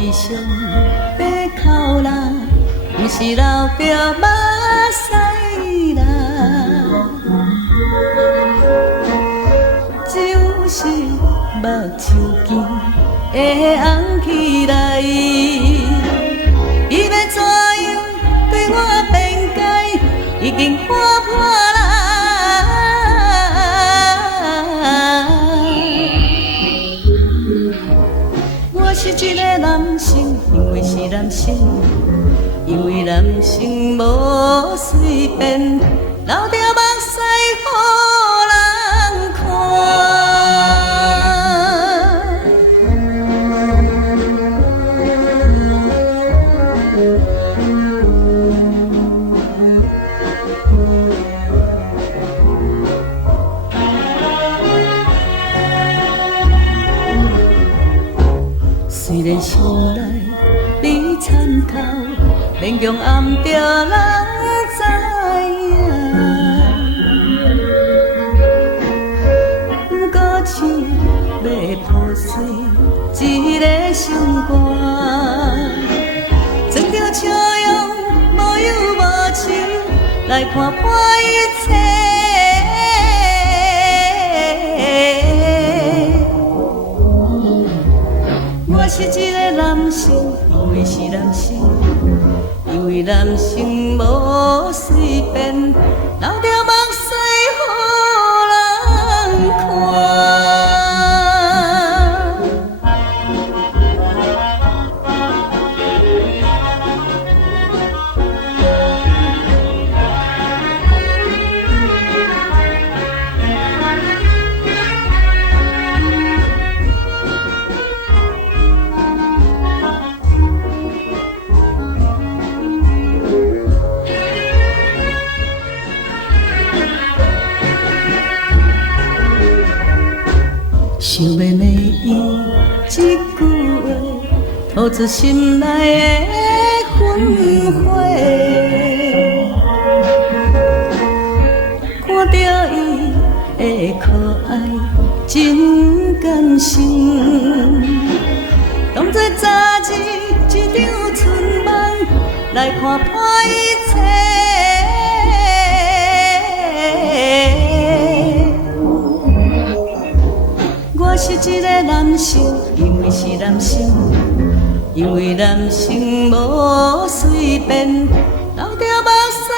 悲伤白哭啦，不是流着目屎啦，就是目睭见会红起来。伊要怎样对我辩解，已经看破啦。我是一个男性，因为是男性，因为男性无随便流着目屎予人看。虽然想来你参透，勉强暗着人知影，不过像要破碎一个心肝，装着笑容，无忧无愁来看破一切。我是一个男性，因为是男性，因为男性无随便流着目屎予人看。想要问伊一句话，吐出心内的愤火，看到伊的可爱真感性，当作早日一场春梦来看破一切。我是一个男性，因为是男性，因为男性无随便流着目屎。